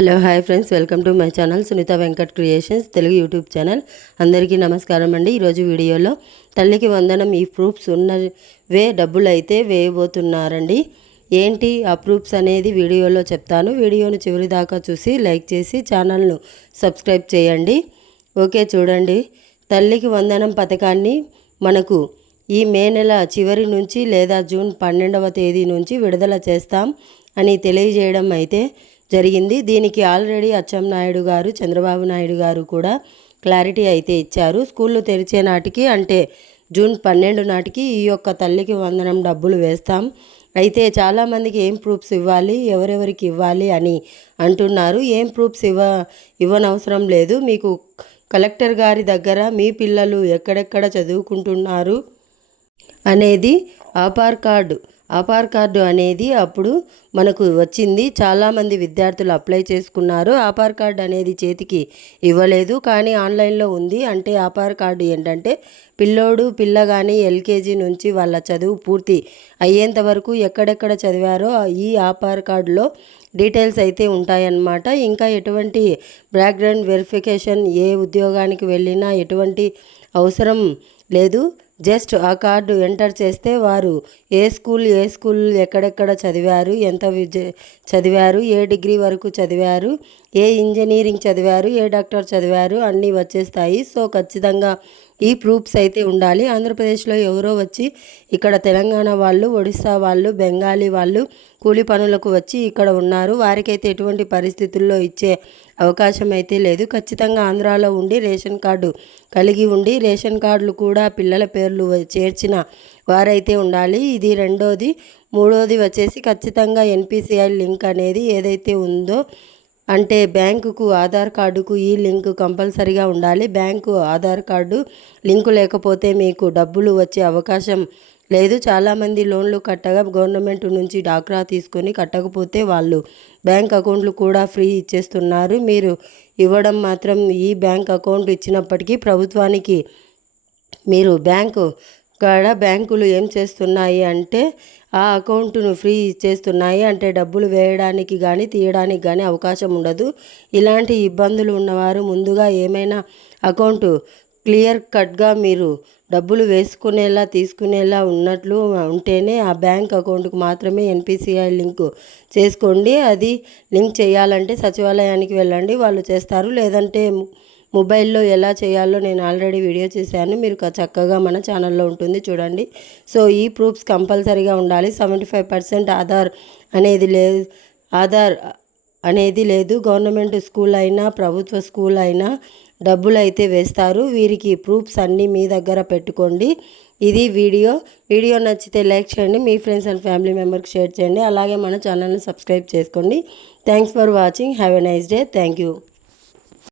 Hello hi friends. Welcome to my channel Sunitha Venkat creations Telugu YouTube channel. అందరికీ నమస్కారం అండి. ఈరోజు వీడియోలో తల్లికి వందనం ఈ ప్రూఫ్స్ ఉన్నవే డబ్బులు అయితే వేయబోతున్నారండి. ఏంటి ఆ ప్రూఫ్స్ అనేది వీడియోలో చెప్తాను. వీడియోను చివరి దాకా చూసి లైక్ చేసి ఛానల్ను సబ్స్క్రైబ్ చేయండి. ఓకే చూడండి. తల్లికి వందనం పథకాన్ని మనకు ఈ మే నెల చివరి నుంచి లేదా జూన్ పన్నెండవ తేదీ నుంచి విడుదల చేస్తాం అని తెలియజేయడం అయితే జరిగింది. దీనికి ఆల్రెడీ అచ్చెన్నాయుడు గారు చంద్రబాబు నాయుడు గారు కూడా క్లారిటీ అయితే ఇచ్చారు. స్కూళ్ళు తెరిచే నాటికి అంటే జూన్ పన్నెండు నాటికి ఈ యొక్క తల్లికి వందనం డబ్బులు వేస్తాం. అయితే చాలామందికి ఏం ప్రూఫ్స్ ఇవ్వాలి ఎవరెవరికి ఇవ్వాలి అని అంటున్నారు. ఏం ప్రూఫ్స్ ఇవ్వ ఇవ్వనవసరం లేదు. మీకు కలెక్టర్ గారి దగ్గర మీ పిల్లలు ఎక్కడెక్కడ చదువుకుంటున్నారు అనేది ఆధార్ కార్డు ఆపార్ కార్డు అనేది అప్పుడు మనకు వచ్చింది. చాలామంది విద్యార్థులు అప్లై చేసుకున్నారు. ఆపార్ కార్డు అనేది చేతికి ఇవ్వలేదు. కానీ ఆన్లైన్లో ఉంది. అంటే ఆపార్ కార్డు ఏంటంటే పిల్లోడు పిల్ల కానీ ఎల్కేజీ నుంచి వాళ్ళ చదువు పూర్తి అయ్యేంత వరకు ఎక్కడెక్కడ చదివారో ఈ ఆపార్ కార్డులో డీటెయిల్స్ అయితే ఉంటాయన్నమాట. ఇంకా ఎటువంటి బ్యాక్గ్రౌండ్ వెరిఫికేషన్ ఏ ఉద్యోగానికి వెళ్ళినా ఎటువంటి అవసరం లేదు. జస్ట్ ఆ కార్డు ఎంటర్ చేస్తే వారు ఏ స్కూల్ ఏ స్కూల్ ఎక్కడెక్కడ చదివారు ఎంత చదివారు ఏ డిగ్రీ వరకు చదివారు ఏ ఇంజనీరింగ్ చదివారు ఏ డాక్టర్ చదివారు అన్నీ వచ్చేస్తాయి. సో ఖచ్చితంగా ఈ ప్రూఫ్స్ అయితే ఉండాలి. ఆంధ్రప్రదేశ్లో ఎవరో వచ్చి ఇక్కడ తెలంగాణ వాళ్ళు ఒడిస్సా వాళ్ళు బెంగాలీ వాళ్ళు కూలి పనులకు వచ్చి ఇక్కడ ఉన్నారు. వారికైతే ఎటువంటి పరిస్థితుల్లో ఇచ్చే అవకాశం అయితే లేదు. ఖచ్చితంగా ఆంధ్రాలో ఉండి రేషన్ కార్డు కలిగి ఉండి రేషన్ కార్డులు కూడా పిల్లల పేర్లు చేర్చిన వారైతే ఉండాలి. ఇది రెండోది. మూడోది వచ్చేసి ఖచ్చితంగా ఎన్పిసిఐ లింక్ అనేది ఏదైతే ఉందో అంటే బ్యాంకుకు ఆధార్ కార్డుకు ఈ లింక్ కంపల్సరిగా ఉండాలి. బ్యాంకు ఆధార్ కార్డు లింకు లేకపోతే మీకు డబ్బులు వచ్చే అవకాశం లేదు. చాలామంది లోన్లు కట్టగా గవర్నమెంట్ నుంచి డాక్రా తీసుకొని కట్టకపోతే వాళ్ళు బ్యాంక్ అకౌంట్లు కూడా ఫ్రీ ఇచ్చేస్తున్నారు. మీరు ఇవ్వడం మాత్రం ఈ బ్యాంక్ అకౌంట్ ఇచ్చినప్పటికీ ప్రభుత్వానికి మీరు బ్యాంకు కాడ బ్యాంకులు ఏం చేస్తున్నాయి అంటే ఆ అకౌంట్ను ఫ్రీ ఇచ్చేస్తున్నాయి అంటే డబ్బులు వేయడానికి కానీ తీయడానికి కానీ అవకాశం ఉండదు. ఇలాంటి ఇబ్బందులు ఉన్నవారు ముందుగా ఏమైనా అకౌంట్ క్లియర్ కట్గా మీరు డబ్బులు వేసుకునేలా తీసుకునేలా ఉన్నట్లు ఉంటేనే ఆ బ్యాంక్ అకౌంట్కు మాత్రమే ఎన్పిసిఐ లింక్ చేసుకోండి. అది లింక్ చేయాలంటే సచివాలయానికి వెళ్ళండి. వాళ్ళు చేస్తారు. లేదంటే మొబైల్లో ఎలా చేయాలో నేను ఆల్రెడీ వీడియో చేశాను. మీరు చక్కగా మన ఛానల్లో ఉంటుంది చూడండి. సో ఈ ప్రూఫ్స్ కంపల్సరీగా ఉండాలి. సెవెంటీ ఫైవ్ పర్సెంట్ ఆధార్ అనేది లేదు ఆధార్ అనేది లేదు. గవర్నమెంట్ స్కూల్ అయినా ప్రభుత్వ స్కూల్ అయినా డబ్బులు అయితే వేస్తారు. వీరికి ప్రూఫ్స్ అన్నీ మీ దగ్గర పెట్టుకోండి. ఇది వీడియో. వీడియో నచ్చితే లైక్ చేయండి. మీ ఫ్రెండ్స్ అండ్ ఫ్యామిలీ మెంబర్కి షేర్ చేయండి. అలాగే మన ఛానల్ని సబ్స్క్రైబ్ చేసుకోండి. Thanks for watching. Have a nice day. Thank you.